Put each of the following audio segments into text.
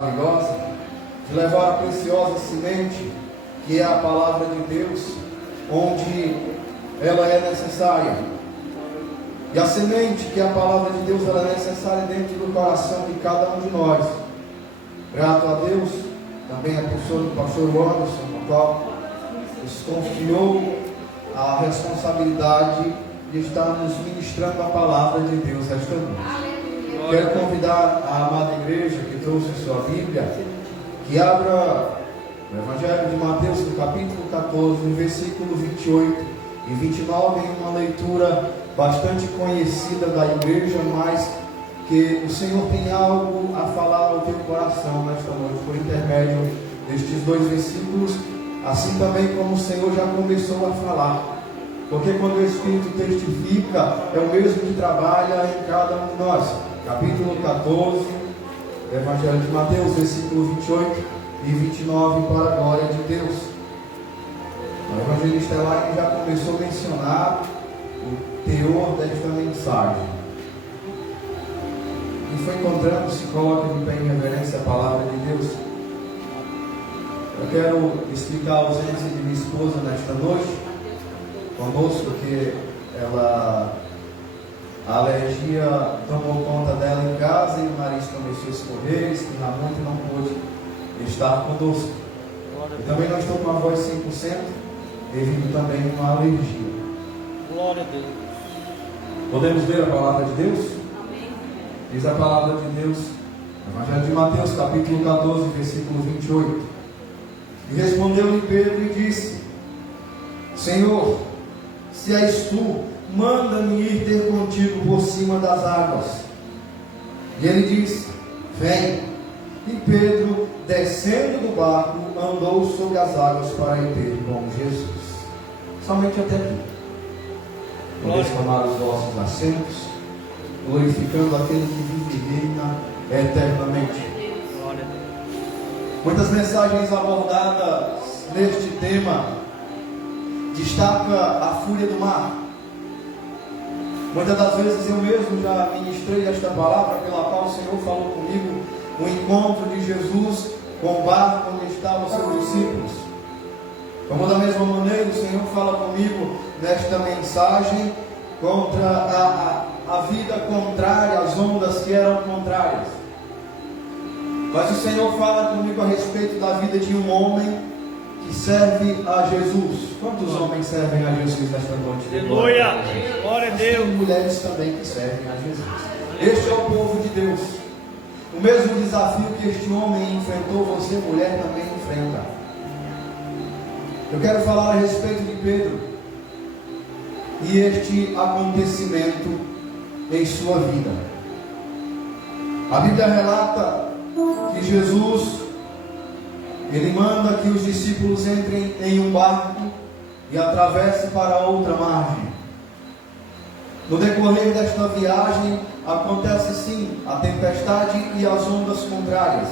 maravilhosa de levar a preciosa semente que é a palavra de Deus onde ela é necessária. E a semente que é a palavra de Deus, ela é necessária dentro do coração de cada um de nós. Grato a Deus também a pessoa do pastor Anderson, o qual nos confiou a responsabilidade de estar nos ministrando a palavra de Deus esta noite. Quero convidar a amada igreja que trouxe a sua Bíblia, que abra o Evangelho de Mateus, no capítulo 14, no versículo 28 e 29, em uma leitura bastante conhecida da igreja, mas que o Senhor tem algo a falar ao teu coração nesta noite, por intermédio destes dois versículos, assim também como o Senhor já começou a falar. Porque quando o Espírito testifica, é o mesmo que trabalha em cada um de nós. Capítulo 14, Evangelho de Mateus, versículo 28 e 29, para a glória de Deus. O evangelista Elaine já começou a mencionar o teor desta mensagem. E foi encontrando, se coloca de pé em reverência à palavra de Deus. Eu quero explicar a ausência de minha esposa nesta noite conosco, que a alergia tomou conta dela em casa e o nariz começou a escorrer, espirrar muito e não pôde estar conosco. Eu também não estou com a voz 100%, devido também a uma alergia. Glória a Deus. Podemos ler a palavra de Deus? Amém. Diz a palavra de Deus, Evangelho de Mateus, capítulo 14, versículo 28. E respondeu-lhe Pedro e disse: Senhor, se és tu, manda-me ir ter contigo por cima das águas. E ele disse: Vem. E Pedro, descendo do barco, andou sobre as águas para ir ter com Jesus. Somente até aqui. Vamos tomar os vossos assentos, glorificando aquele que vive e reina eternamente. Muitas mensagens abordadas neste tema destaca a fúria do mar. Muitas das vezes eu mesmo já ministrei esta palavra pela qual o Senhor falou comigo, o encontro de Jesus com o barco onde estavam os seus discípulos. Como da mesma maneira o Senhor fala comigo nesta mensagem contra a vida contrária, as ondas que eram contrárias. Mas o Senhor fala comigo a respeito da vida de um homem que serve a Jesus. Quantos homens servem a Jesus nesta noite? Aleluia! Glória a Deus! Tem mulheres também que servem a Jesus. Este é o povo de Deus. O mesmo desafio que este homem enfrentou, você, mulher, também enfrenta. Eu quero falar a respeito de Pedro e este acontecimento em sua vida. A Bíblia relata que Jesus, ele manda que os discípulos entrem em um barco e atravessem para outra margem. No decorrer desta viagem, acontece sim a tempestade e as ondas contrárias.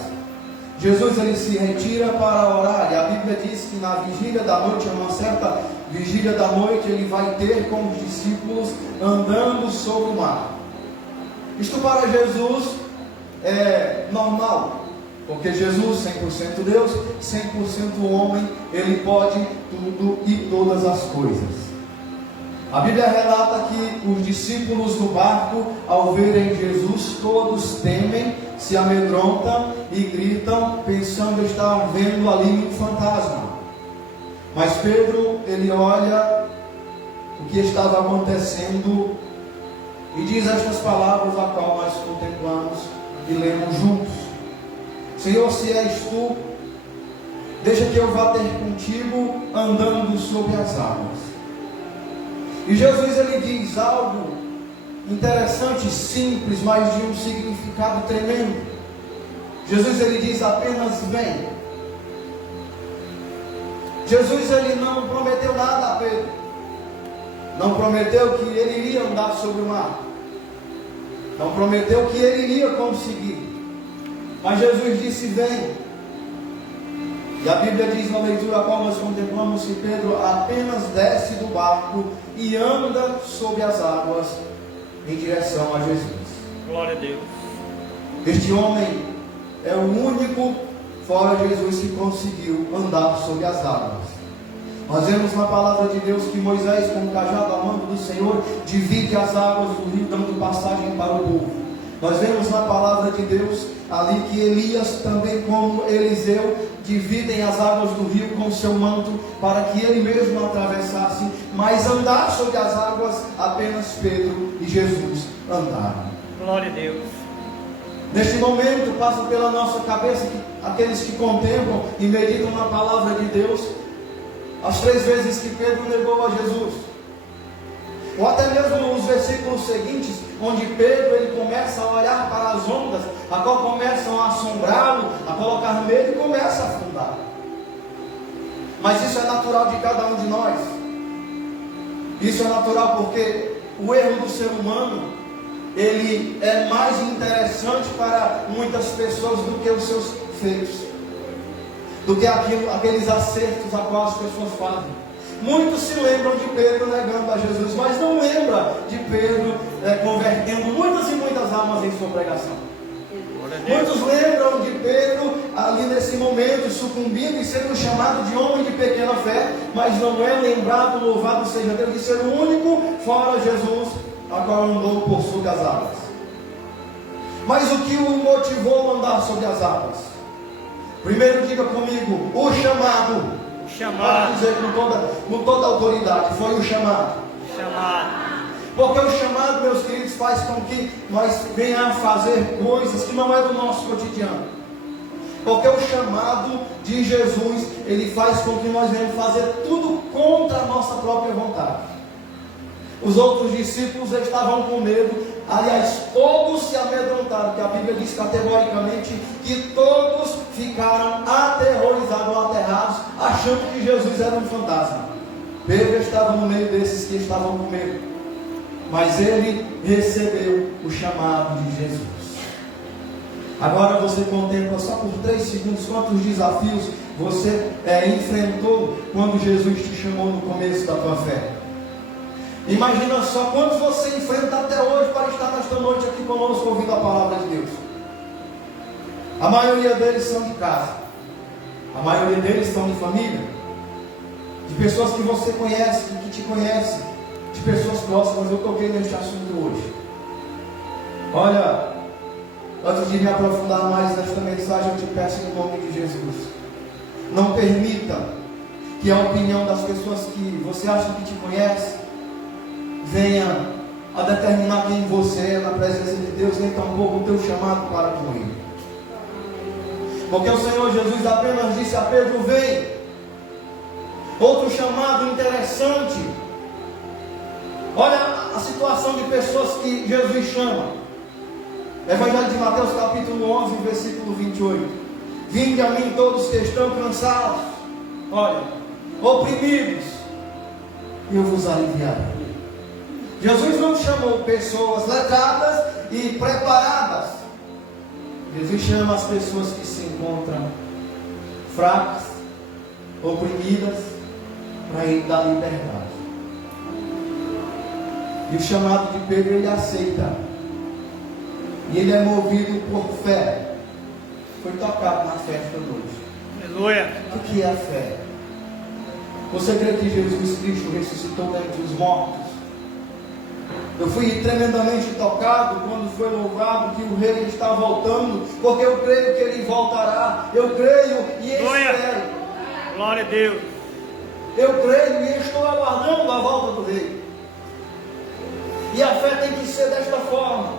Jesus ele se retira para orar, e a Bíblia diz que na vigília da noite, uma certa vigília da noite, ele vai ter com os discípulos andando sobre o mar. Isto para Jesus é normal, porque Jesus, 100% Deus, 100% homem, ele pode tudo e todas as coisas. A Bíblia relata que os discípulos do barco, ao verem Jesus, todos temem, se amedrontam e gritam, pensando estar vendo ali um fantasma. Mas Pedro, ele olha o que estava acontecendo e diz estas palavras a qual nós contemplamos e lemos juntos: Senhor, se és tu, deixa que eu vá ter contigo andando sobre as águas. E Jesus ele diz algo interessante, simples, mas de um significado tremendo. Jesus ele diz apenas: vem. Jesus ele não prometeu nada a Pedro. Não prometeu que ele iria andar sobre o mar. Não prometeu que ele iria conseguir. Mas Jesus disse: vem. E a Bíblia diz na leitura a qual nós contemplamos que Pedro apenas desce do barco e anda sobre as águas em direção a Jesus. Glória a Deus. Este homem é o único, fora Jesus, que conseguiu andar sobre as águas. Nós vemos na palavra de Deus que Moisés, com o cajado a mando do Senhor, divide as águas do rio, dando passagem para o povo. Nós vemos na palavra de Deus ali que Elias, também como Eliseu, dividem as águas do rio com seu manto, para que ele mesmo atravessasse, mas andar sobre as águas apenas Pedro e Jesus andaram. Glória a Deus. Neste momento passa pela nossa cabeça que aqueles que contemplam e meditam na palavra de Deus, as 3 vezes que Pedro negou a Jesus, ou até mesmo os versículos seguintes, onde Pedro ele começa a olhar para as ondas, a qual começam a assombrá-lo, a colocar medo e começa a afundar. Mas isso é natural de cada um de nós. Isso é natural porque o erro do ser humano, ele é mais interessante para muitas pessoas do que os seus feitos, do que aqueles acertos a qual as pessoas fazem. Muitos se lembram de Pedro negando a Jesus, mas não lembram de Pedro convertendo muitas e muitas almas em sua pregação. Muitos lembram de Pedro ali nesse momento, sucumbindo e sendo chamado de homem de pequena fé, mas não é lembrado, louvado seja Deus, de ser o único, fora Jesus, a qual andou por sobre as águas. Mas o que o motivou a andar sobre as águas? Primeiro diga comigo, o chamado. Para dizer com toda autoridade, foi o chamado. Porque o chamado, meus queridos, faz com que nós venhamos a fazer coisas que não é do nosso cotidiano. Porque o chamado de Jesus, ele faz com que nós venhamos fazer tudo contra a nossa própria vontade. Os outros discípulos estavam com medo. Aliás, todos se amedrontaram, porque a Bíblia diz categoricamente que todos ficaram aterrorizados ou aterrados, achando que Jesus era um fantasma. Pedro estava no meio desses que estavam com medo, mas ele recebeu o chamado de Jesus. Agora você contempla só por 3 segundos quantos desafios você enfrentou quando Jesus te chamou no começo da tua fé. Imagina só quantos você enfrenta até hoje para estar nesta noite aqui conosco ouvindo a palavra de Deus. A maioria deles são de casa, a maioria deles são de família, de pessoas que você conhece, que te conhecem, de pessoas próximas. Eu toquei neste assunto hoje. Olha, antes de me aprofundar mais nesta mensagem, eu te peço em nome de Jesus, não permita que a opinião das pessoas que você acha que te conhece venha a determinar quem você é na presença de Deus, nem tampouco o teu chamado para com Ele. Porque o Senhor Jesus apenas disse a Pedro: vem. Outro chamado interessante. Olha a situação de pessoas que Jesus chama. Evangelho de Mateus capítulo 11, versículo 28. Vinde a mim todos que estão cansados, olha, oprimidos, e eu vos aliviarei. Jesus não chamou pessoas letradas e preparadas. Jesus chama as pessoas que se encontram fracas, oprimidas, para Ele dar liberdade. E o chamado de Pedro ele aceita. E ele é movido por fé. Foi tocado na festa hoje. Aleluia. O que é a fé? Você crê que Jesus Cristo ressuscitou dentre os mortos? Eu fui tremendamente tocado quando foi louvado que o rei está voltando, porque eu creio que ele voltará. Eu creio e espero. Glória a Deus. Eu creio e estou aguardando a volta do rei. E a fé tem que ser desta forma.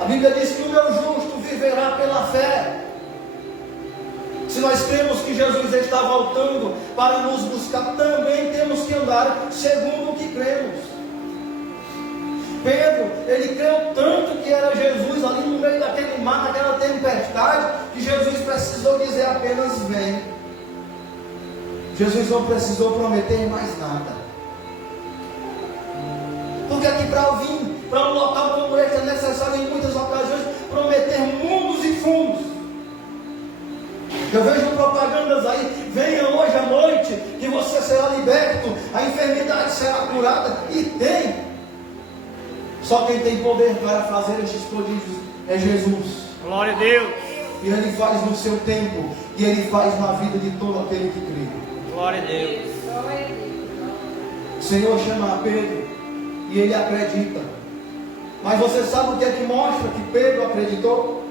A Bíblia diz que o meu justo viverá pela fé. Se nós cremos que Jesus está voltando para nos buscar, também temos que andar segundo o que cremos. Pedro, ele creu tanto que era Jesus ali no meio daquele mar, naquela tempestade, que Jesus precisou dizer apenas: vem. Jesus não precisou prometer mais nada. Porque aqui para vir para um local como este é necessário em muitas ocasiões prometer mundos e fundos. Eu vejo propagandas aí: venha hoje à noite que você será liberto, a enfermidade será curada. E tem. Só quem tem poder para fazer estes prodígios é Jesus. Glória a Deus. E Ele faz no seu tempo. E Ele faz na vida de todo aquele que crê. Glória a Deus. O Senhor chama a Pedro e ele acredita. Mas você sabe o que é que mostra que Pedro acreditou?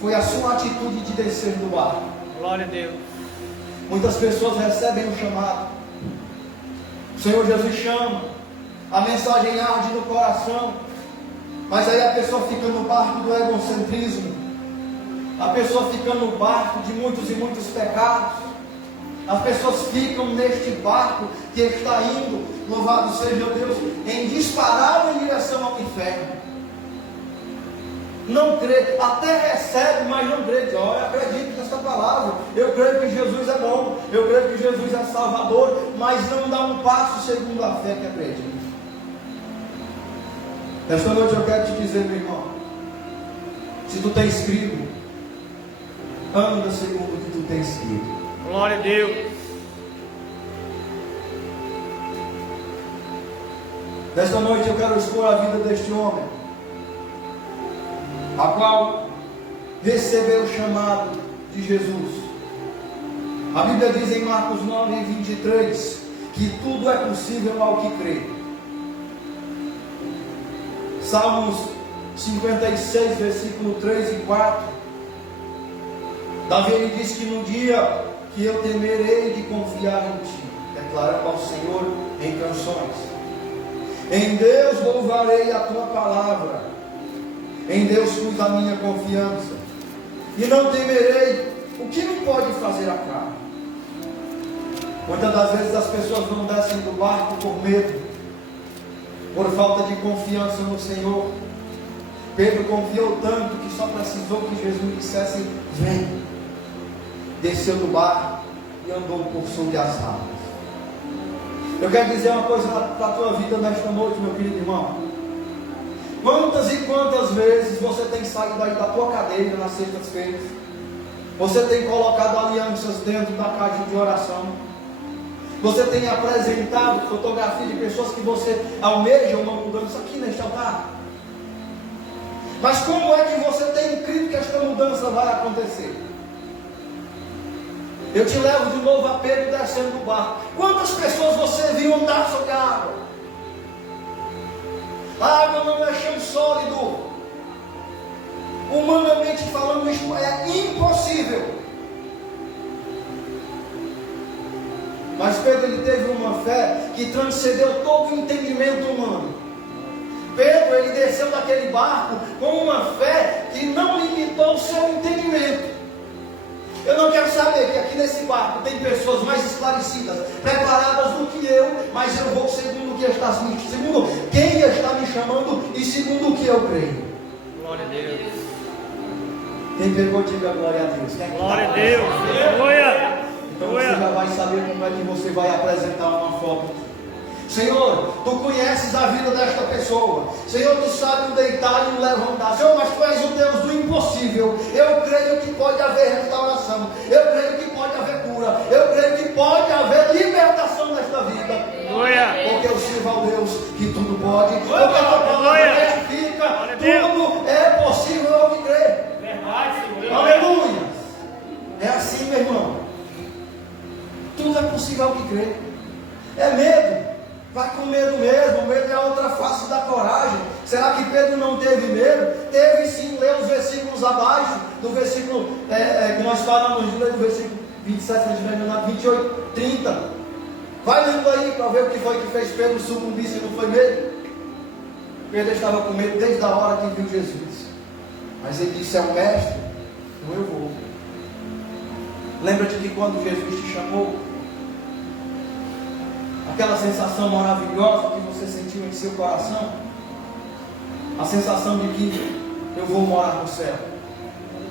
Foi a sua atitude de descer do barco. Glória a Deus. Muitas pessoas recebem o chamado. O Senhor Jesus chama. A mensagem arde no coração. Mas aí a pessoa fica no barco do egocentrismo. A pessoa fica no barco de muitos e muitos pecados. As pessoas ficam neste barco que está indo, louvado seja Deus, em disparada em direção ao inferno. Não crê, até recebe, mas não crê. Diz, olha, acredito nessa palavra. Eu creio que Jesus é bom, eu creio que Jesus é Salvador, mas não dá um passo segundo a fé que acredita. Esta noite eu quero te dizer, meu irmão, se tu tens escrito, anda segundo o que tu tens escrito. Glória a Deus. Nesta noite eu quero expor a vida deste homem, a qual recebeu o chamado de Jesus. A Bíblia diz em Marcos 9:23 que tudo é possível ao que crê. Salmos 56, versículo 3 e 4. Davi ele diz que no dia que eu temerei de confiar em ti, declarando ao Senhor em canções. Em Deus louvarei a tua palavra, em Deus pus a minha confiança, e não temerei o que me pode fazer a carne. Muitas das vezes as pessoas não descem do barco por medo, por falta de confiança no Senhor. Pedro confiou tanto que só precisou que Jesus dissesse: vem. Desceu do barco e andou por sobre as águas. Eu quero dizer uma coisa para a tua vida nesta noite, meu querido irmão. Quantas e quantas vezes você tem saído aí da tua cadeira nas sextas-feiras? Você tem colocado alianças dentro da caixa de oração? Você tem apresentado fotografia de pessoas que você almeja uma mudança aqui neste altar? Mas como é que você tem crido que esta mudança vai acontecer? Eu te levo de novo a Pedro descendo do barco. Quantas pessoas você viu andar sobre a água? A água não é chão sólido. Humanamente falando, isso é impossível. Mas Pedro ele teve uma fé que transcendeu todo o entendimento humano. Pedro ele desceu daquele barco com uma fé que não limitou o seu entendimento. Eu não quero saber que aqui nesse barco tem pessoas mais esclarecidas, preparadas do que eu, mas eu vou segundo o que está segundo quem está me chamando e segundo o que eu creio. Glória a Deus. Quem pegou, diga glória a Deus. Glória a Deus. Aleluia. Então você já vai saber como é que você vai apresentar uma foto. Senhor, tu conheces a vida desta pessoa. Senhor, tu sabes o deitar e o levantar. Senhor, mas tu és o Deus do impossível. Eu creio que pode haver restauração. Eu creio que pode haver cura. Eu creio que pode haver libertação nesta vida. Porque eu sirvo ao Deus que tudo pode. Porque a tua palavra testifica. Tudo é possível ao que crê. Aleluia. É assim, meu irmão. Tudo é possível ao que crê. É medo. Vai com medo mesmo. O medo é outra face da coragem. Será que Pedro não teve medo? Teve sim. Lê os versículos abaixo do versículo que nós falamos, do versículo 27, 28, 30. Vai lendo aí para ver o que foi que fez Pedro sucumbir, se não foi medo. Pedro estava com medo desde a hora que viu Jesus. Mas ele disse: é o mestre, então eu vou. Lembra-te que quando Jesus te chamou, aquela sensação maravilhosa que você sentiu em seu coração, a sensação de que eu vou morar no céu.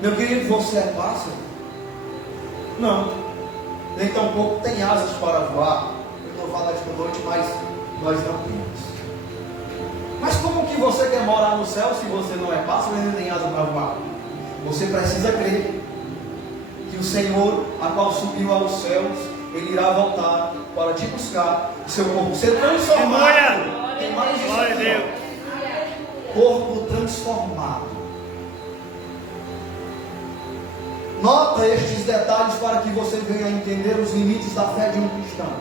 Meu querido, você é pássaro? Não, nem tampouco tem asas para voar. Eu estou falando esta noite, mas nós não temos. Mas como que você quer morar no céu se você não é pássaro e nem tem asa para voar? Você precisa crer que o Senhor, a qual subiu aos céus, Ele irá voltar para te buscar, e seu corpo ser transformado. Tem mais isso aqui, ó. Corpo transformado. Nota estes detalhes para que você venha a entender os limites da fé de um cristão.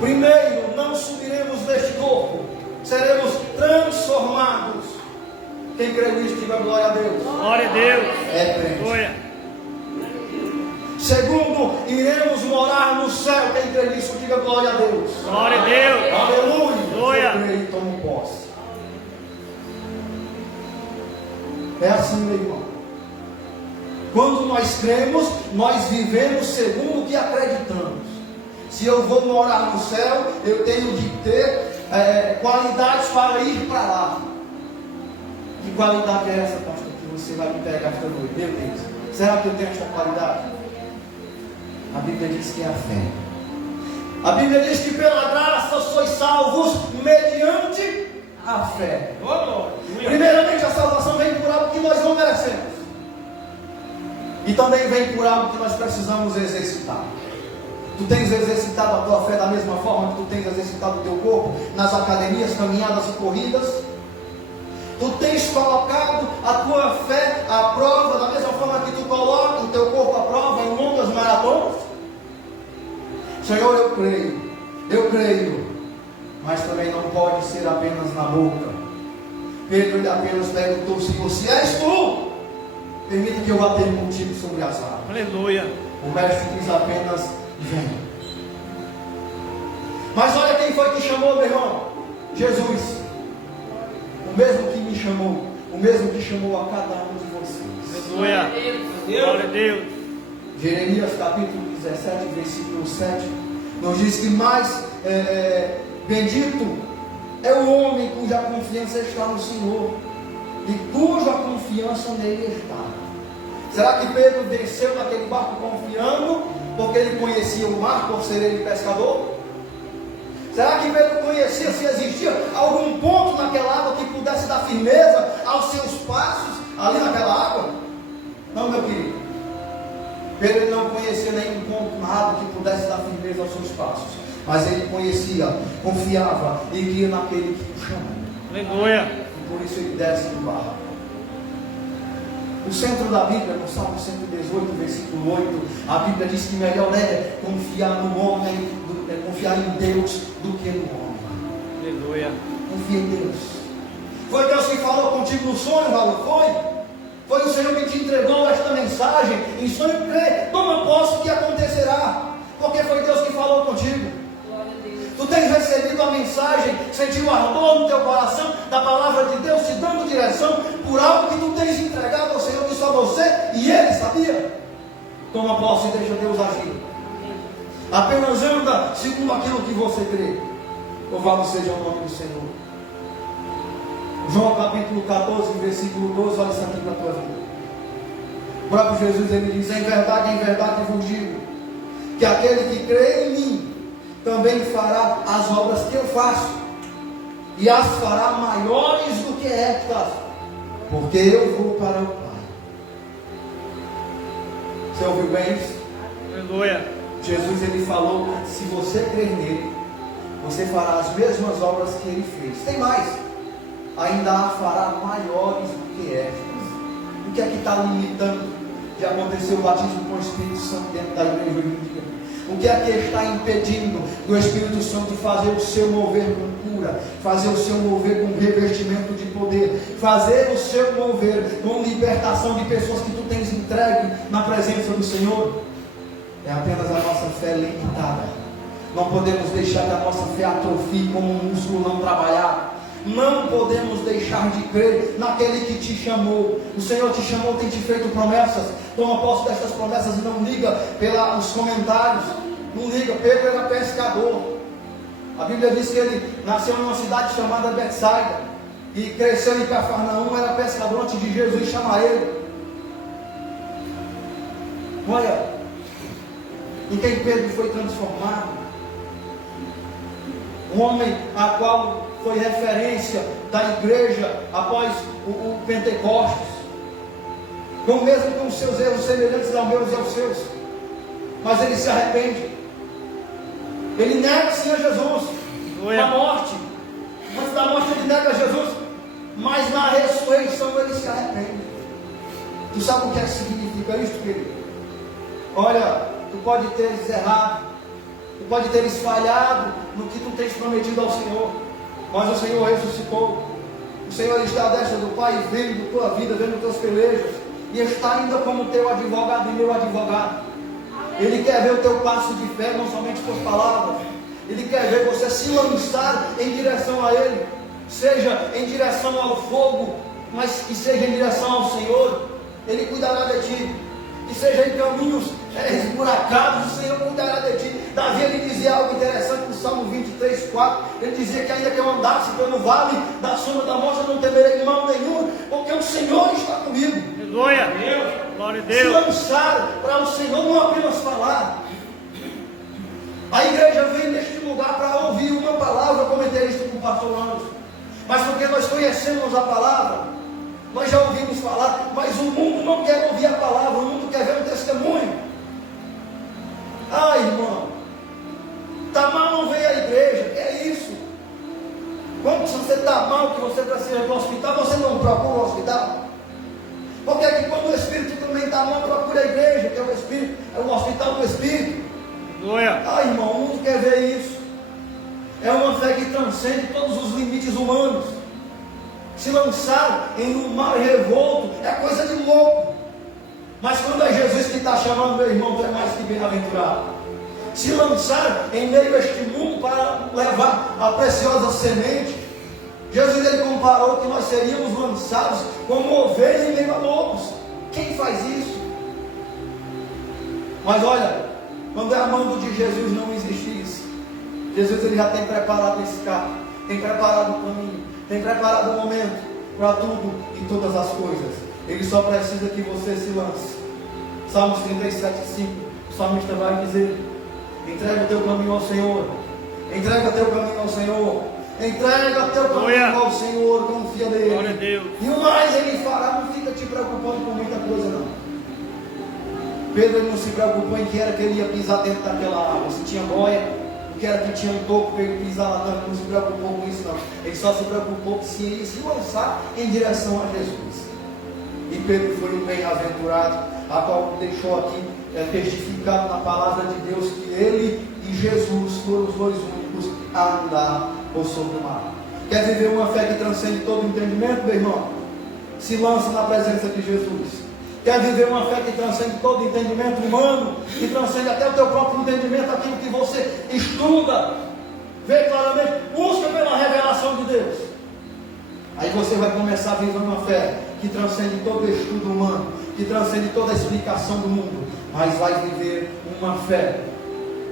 Primeiro, não subiremos deste corpo, seremos transformados. Quem crê nisso, diga glória a Deus. Glória a Deus. É crente. Glória. Segundo, iremos morar no céu. Quem crê nisso, diga glória a Deus. Glória a Deus. Aleluia. Glória. Eu creio e tomo posse. É assim, meu irmão. Quando nós cremos, nós vivemos segundo o que acreditamos. Se eu vou morar no céu, eu tenho de ter qualidades para ir para lá. Que qualidade é essa, pastor, que você vai me pegar esta noite? Meu Deus, será que eu tenho esta qualidade? A Bíblia diz que é a fé. A Bíblia diz que pela graça sois salvos mediante a fé. Primeiramente, a salvação vem por algo que nós não merecemos. E também vem por algo que nós precisamos exercitar. Tu tens exercitado a tua fé da mesma forma que tu tens exercitado o teu corpo nas academias, caminhadas e corridas? Tu tens colocado a tua fé à prova da mesma forma que tu coloca o teu corpo à prova em longas maratonas? Senhor, eu creio, mas também não pode ser apenas na boca. Pedro ele apenas perguntou: Senhor, se és tu, permita que eu vá ter contigo sobre as águas. Aleluia. O mestre diz apenas: vem. Mas olha quem foi que chamou, meu irmão: Jesus. O mesmo que me chamou, o mesmo que chamou a cada um de vocês. Aleluia. Glória a Deus. Jeremias capítulo 17, versículo 7, nos diz que mais bendito é o homem cuja confiança está no Senhor e cuja confiança nele está. Será que Pedro desceu naquele barco confiando porque ele conhecia o mar, por ser ele pescador? Será que Pedro conhecia se existia algum ponto naquela água que pudesse dar firmeza aos seus passos ali naquela água? Não, meu querido. Pedro não conhecia nenhum ponto na água que pudesse dar firmeza aos seus passos, mas ele conhecia, confiava e cria naquele que o chamou. Aleluia. E por isso ele desce do barco. O centro da Bíblia, no Salmo 118, versículo 8, a Bíblia diz que melhor é confiar no homem, confiar em Deus do que no homem. Aleluia. Confia em Deus. Foi Deus que falou contigo no sonho, Valor? Foi o Senhor que te entregou esta mensagem em sonho. Crê, toma posse que acontecerá, porque foi Deus que falou contigo. Tu tens recebido a mensagem, sentiu o ardor no teu coração da palavra de Deus te dando direção por algo que tu tens entregado ao Senhor, que só você e Ele sabia. Toma posse e deixa Deus agir. Apenas anda segundo aquilo que você crê. Louvado seja o nome do Senhor. João capítulo 14, versículo 12, olha isso aqui para a tua vida. O próprio Jesus ele diz: em verdade vos digo, que aquele que crê em mim também fará as obras que eu faço, e as fará maiores do que estas, porque eu vou para o Pai. Você ouviu bem isso? Aleluia. Jesus ele falou: se você crer nele, você fará as mesmas obras que ele fez. Tem mais, ainda a fará maiores do que estas. O que é que está limitando de acontecer o batismo com o Espírito Santo dentro da igreja hoje em dia? O que é que está impedindo do Espírito Santo fazer o seu mover com cura, fazer o seu mover com revestimento de poder, fazer o seu mover com libertação de pessoas que tu tens entregue na presença do Senhor? É apenas a nossa fé limitada. Não podemos deixar que a nossa fé atrofie como um músculo não trabalhar. Não podemos deixar de crer naquele que te chamou. O Senhor te chamou, tem te feito promessas. Toma posse destas promessas e não liga pelos comentários. Não liga. Pedro era pescador. A Bíblia diz que ele nasceu em uma cidade chamada Betsaida e cresceu em Cafarnaum. Era pescador antes de Jesus chamar ele. Olha em quem Pedro foi transformado. Um homem a qual foi referência da igreja após o Pentecostes, com mesmo com os seus erros semelhantes aos meus e aos seus, mas ele se arrepende, ele nega sim a Jesus na morte. Antes da morte ele nega a Jesus, mas na ressurreição ele se arrepende. Tu sabe o que é que significa isso, querido? Olha, tu pode ter errado, tu pode ter falhado no que tu tens prometido ao Senhor, mas o Senhor ressuscitou. O Senhor está à destra do Pai, vendo tua vida, vendo teus pelejos, e está ainda como teu advogado e meu advogado. Ele quer ver o teu passo de fé, não somente por palavras. Ele quer ver você se lançar em direção a Ele, seja em direção ao fogo, mas que seja em direção ao Senhor. Ele cuidará de ti. Que seja em caminhos esburacados, o Senhor cuidará de ti. Davi, ele dizia algo interessante no Salmo 23, 4. Ele dizia que ainda que eu andasse pelo vale da sombra da morte, eu não temerei mal nenhum, porque o Senhor está comigo. Aleluia. Glória a Deus. Se lançar para o Senhor, não apenas falar. A igreja vem neste lugar para ouvir uma palavra, como evangelista com o pastor Anderson, mas porque nós conhecemos a palavra, nós já ouvimos falar, mas o mundo não quer ouvir a palavra, o mundo quer ver um testemunho. Ai, irmão, está mal, não veio à igreja, que é isso? Quando você está mal, que você precisa ir para o hospital, você não procura o hospital? Porque é que quando o Espírito também está mal, procura a igreja, que é o Espírito, é o hospital do Espírito. Ai, irmão, o mundo quer ver isso. É uma fé que transcende todos os limites humanos. Se lançar em um mar revolto é coisa de louco. Mas quando é Jesus que está chamando, meu irmão, tu é mais que bem-aventurado. Se lançar em meio a este mundo para levar a preciosa semente, Jesus, ele comparou que nós seríamos lançados como ovelhas em meio a lobos. Quem faz isso? Mas olha, quando é a mão de Jesus não existisse, Jesus, ele já tem preparado esse carro, tem preparado o caminho, tem preparado o momento para tudo e todas as coisas. Ele só precisa que você se lance. Salmos 37:5, o salmista vai dizer: entrega o teu caminho ao Senhor, entrega teu caminho ao Senhor, entrega teu caminho ao Senhor, confia nele. Glória a Deus. E o mais ele fará. Não fica te preocupando com muita coisa, não. Pedro, ele não se preocupou em que era que ele ia pisar dentro daquela água, se tinha boia, o que era que tinha um toco para ele pisar lá dentro. Não se preocupou com isso, não. Ele só se preocupou que se ele se lançar em direção a Jesus. E Pedro foi um bem-aventurado, a qual deixou aqui testificado na palavra de Deus que ele e Jesus foram os dois únicos a andar por sobre o mar. Quer viver uma fé que transcende todo entendimento, meu irmão? Se lança na presença de Jesus. Quer viver uma fé que transcende todo entendimento humano, que transcende até o teu próprio entendimento, aquilo que você estuda, vê claramente, busca pela revelação de Deus. Aí você vai começar a viver uma fé que transcende todo estudo humano, que transcende toda a explicação do mundo, mas vai viver uma fé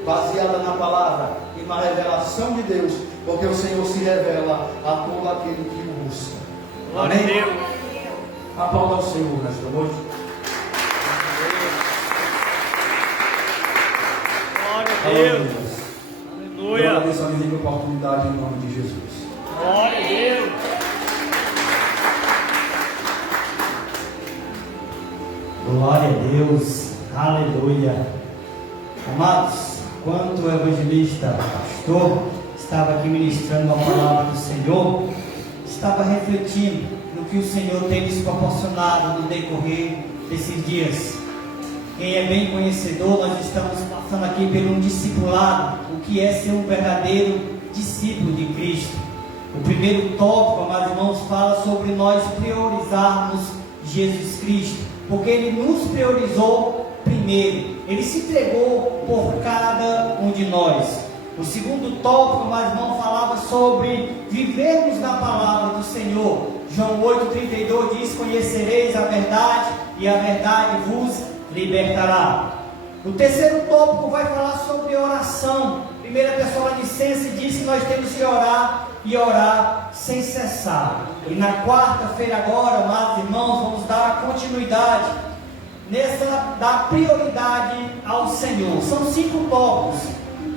baseada na palavra e na revelação de Deus, porque o Senhor se revela a todo aquele que o busca. Amém? Aplauda ao Senhor nesta noite. Glória a Deus. Aleluia. Eu agradeço a minha oportunidade em nome de Jesus. Glória a Deus. Glória a Deus. Aleluia. Amados, quando o evangelista pastor estava aqui ministrando a palavra do Senhor, estava refletindo no que o Senhor tem nos proporcionado no decorrer desses dias. Quem é bem conhecedor, nós estamos passando aqui por um discipulado, o que é ser um verdadeiro discípulo de Cristo. O primeiro tópico, amados irmãos, fala sobre nós priorizarmos Jesus Cristo, porque Ele nos priorizou primeiro, Ele se entregou por cada um de nós. O segundo tópico, amados irmãos, falava sobre vivermos na palavra do Senhor. João 8,32 diz: conhecereis a verdade e a verdade vos libertará. O terceiro tópico vai falar sobre oração. 1 Tessalonicenses diz que nós temos que orar e orar sem cessar. E na quarta-feira agora, amados irmãos, vamos dar continuidade nessa da prioridade ao Senhor. São 5 tópicos.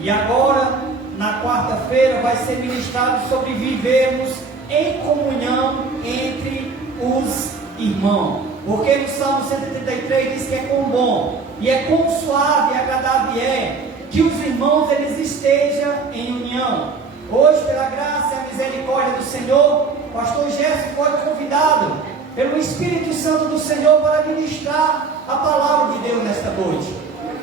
E agora, na quarta-feira, vai ser ministrado sobre vivermos em comunhão entre os irmãos. Porque no Salmo 133 diz que é quão bom e é quão suave e agradável é que os irmãos eles estejam em união. Hoje, pela graça e a misericórdia do Senhor, o pastor Gerson foi convidado pelo Espírito Santo do Senhor para ministrar a palavra de Deus nesta noite.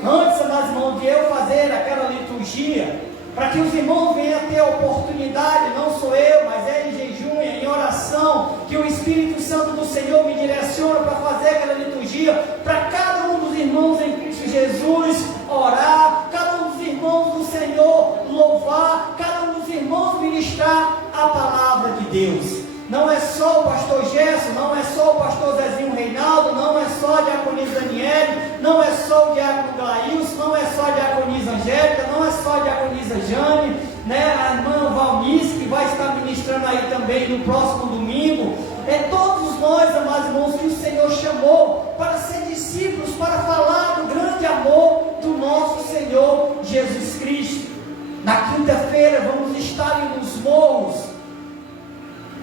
Antes, amados irmãos, de eu fazer aquela liturgia, para que os irmãos venham a ter a oportunidade, não sou eu, mas é em jejum, em oração, que o Espírito Santo do Senhor me direciona para fazer aquela liturgia, para cada um dos irmãos em Cristo Jesus orar, cada um dos irmãos do Senhor louvar, cada um dos irmãos ministrar a palavra de Deus. Não é só o pastor Gerson, não é só o pastor Zezinho Reinaldo, não é só a diaconisa Daniele, não é só o diácono Glailson, não é só a diaconisa Angélica, não é só a diaconisa Jane, né? A irmã Valnice, que vai estar ministrando aí também no próximo domingo. É todos nós, amados irmãos, que o Senhor chamou para ser discípulos, para falar do grande amor do nosso Senhor Jesus Cristo. Na quinta-feira vamos estar ali nos morros,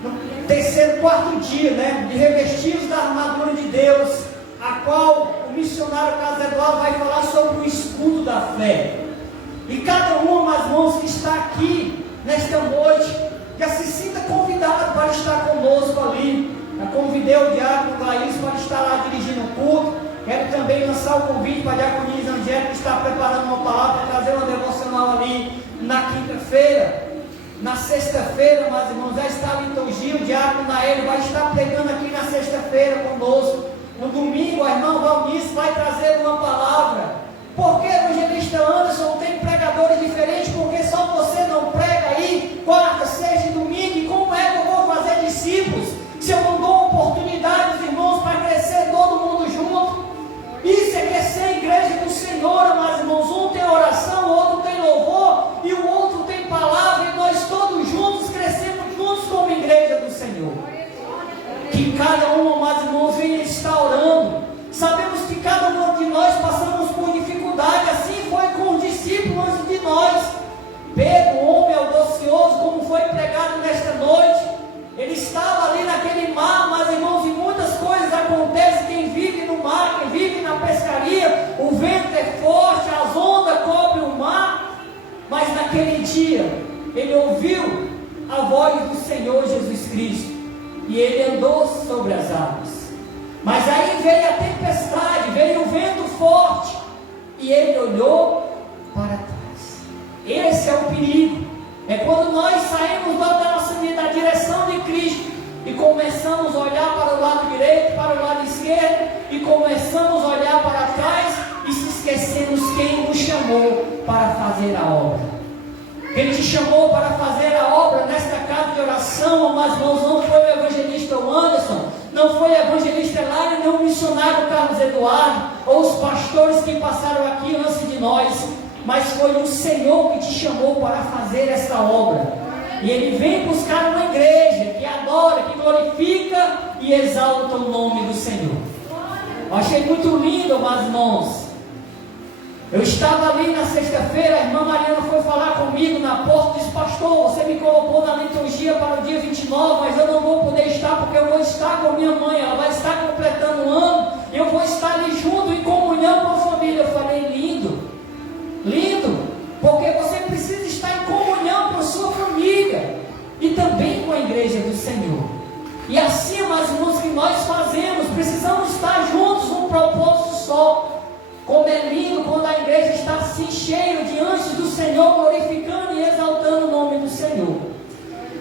no quarto dia, né, de revestidos da armadura de Deus, a qual o missionário Carlos Eduardo vai falar sobre o escudo da fé. E cada um, amados irmãos, que está aqui nesta noite, já se sinta convidado para estar conosco ali. Eu convidei o diácono Glailson para estar lá dirigindo o culto. Quero também lançar o convite para a diaconisa Angélica, que está preparando uma palavra para trazer uma devocional ali na quinta-feira. Na sexta-feira, meus irmãos, já está a liturgia, o diácono Nael vai estar pregando aqui na sexta-feira conosco. No domingo, a irmã Valnice vai trazer uma palavra. Por que, evangelista Anderson, tem pregadores diferentes? Porque só você não prega aí quarta, sexta e domingo. E como é que eu vou fazer discípulos se eu não dou oportunidade, irmãos, para crescer todo mundo junto? Isso é que é ser igreja do Senhor, meus irmãos. Um tem oração, o outro tem louvor e o outro tem palavra, e nós todos juntos crescemos juntos como igreja do Senhor. Que cada um, amados irmãos, venha estar orando. Sabemos que cada um de nós passamos por dificuldade, assim foi com os discípulos antes de nós. Pedro, o homem audacioso, como foi pregado nesta noite, ele estava ali naquele mar, mas irmãos, e muitas coisas acontecem. Quem vive no mar, quem vive na pescaria, o vento é forte, as ondas cobrem o mar. Mas naquele dia, ele ouviu a voz do Senhor Jesus Cristo, e ele andou sobre as águas. Mas aí veio a tempestade, veio o vento forte, e ele olhou para trás. Esse é o perigo. É quando nós saímos da nossa vida, da direção de Cristo, e começamos a olhar para o lado direito, para o lado esquerdo, e começamos a olhar para trás, e se esquecemos quem nos chamou para fazer a obra. Quem te chamou para fazer a obra nesta casa de oração, mas irmãos, não foi o evangelista Anderson, não foi o evangelista Elaine, nem o missionário Carlos Eduardo, ou os pastores que passaram aqui antes de nós, mas foi o Senhor que te chamou para fazer essa obra. E Ele vem buscar uma igreja que adora, que glorifica e exalta o nome do Senhor. Eu achei muito lindo, meus irmãos. Eu estava ali na sexta-feira, a irmã Mariana foi falar comigo na porta e disse: pastor, você me colocou na liturgia para o dia 29, mas eu não vou poder estar porque eu vou estar com a minha mãe, ela vai estar completando um ano, e eu vou estar ali junto em comunhão com a família. Eu falei: lindo, lindo, porque você precisa estar em comunhão com a sua família e também com a igreja do Senhor. E assim, meus irmãos, que nós fazemos, precisamos estar juntos num propósito só. Como é lindo quando a igreja está assim cheia diante do Senhor, glorificando e exaltando o nome do Senhor.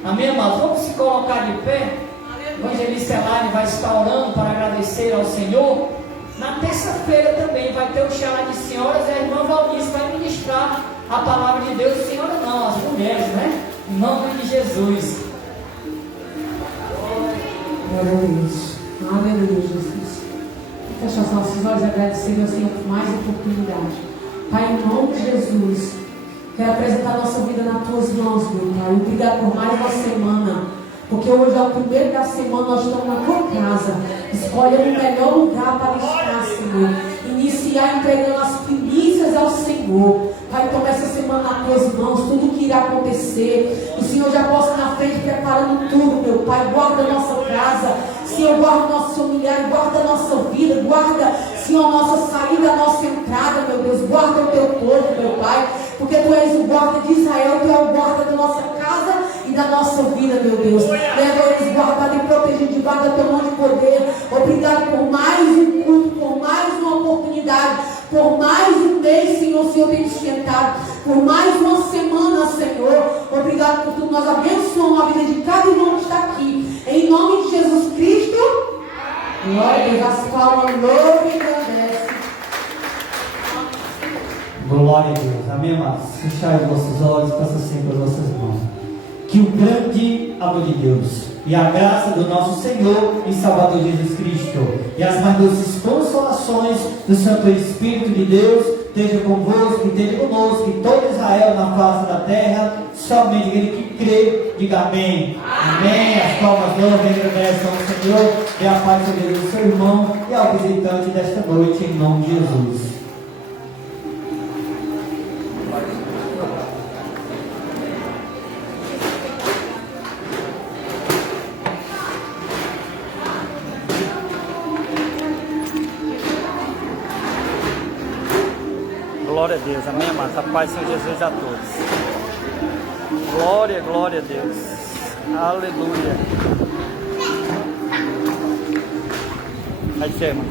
Amém, amados? Vamos se colocar de pé. O evangelista Elaine vai estar orando para agradecer ao Senhor. Na terça-feira também vai ter o chá de senhoras, e a irmã Valnice vai ministrar a palavra de Deus. Senhora não, as mulheres, né? Em nome de Jesus. Glória a Deus. Aleluia, Jesus. Fecha os nossos olhos e agradecer ao Senhor por mais oportunidade. Pai, em nome de Jesus, quero apresentar a nossa vida nas tuas mãos, meu Pai. Obrigado por mais uma semana, porque hoje é o primeiro da semana, nós estamos na tua casa, escolhendo o melhor lugar para estar, Senhor. Iniciar entregando as primícias ao Senhor. Pai, toma essa semana nas tuas mãos, tudo que irá acontecer. O Senhor já posta na frente, preparando tudo, meu Pai. Guarda a nossa casa, Senhor, guarda o nosso familiar, guarda a nossa vida, guarda, Senhor, a nossa saída, a nossa entrada, meu Deus. Guarda o teu povo, meu Pai, porque Tu és o guarda de Israel, Tu és o guarda da nossa casa e da nossa vida, meu Deus. Leva-nos guardado e protegido debaixo da tua mão de poder. Obrigado por mais um culto, por mais uma oportunidade, por mais um mês, Senhor, o Senhor tem sustentado, por mais uma semana, Senhor. Obrigado por tudo. Nós abençoamos a vida de cada irmão que está aqui. Em nome de Jesus Cristo. Glória a Deus. As palmas louvam e agradecem. Glória a Deus. Amém, amados? Fechai os vossos olhos, faça sempre as vossas mãos. Que o grande amor de Deus e a graça do nosso Senhor e Salvador Jesus Cristo e as mais doces consolações do Santo Espírito de Deus esteja convosco, esteja conosco, e todo Israel na face da terra, somente aquele que crê, diga amém. Amém. As palmas não agradecem ao Senhor, e a paz de Deus ao seu irmão e ao visitante desta noite, em nome de Jesus. Glória a Deus, amém, amados? A paz do Senhor Jesus a todos. Glória, glória a Deus. Aleluia. Aí, irmão.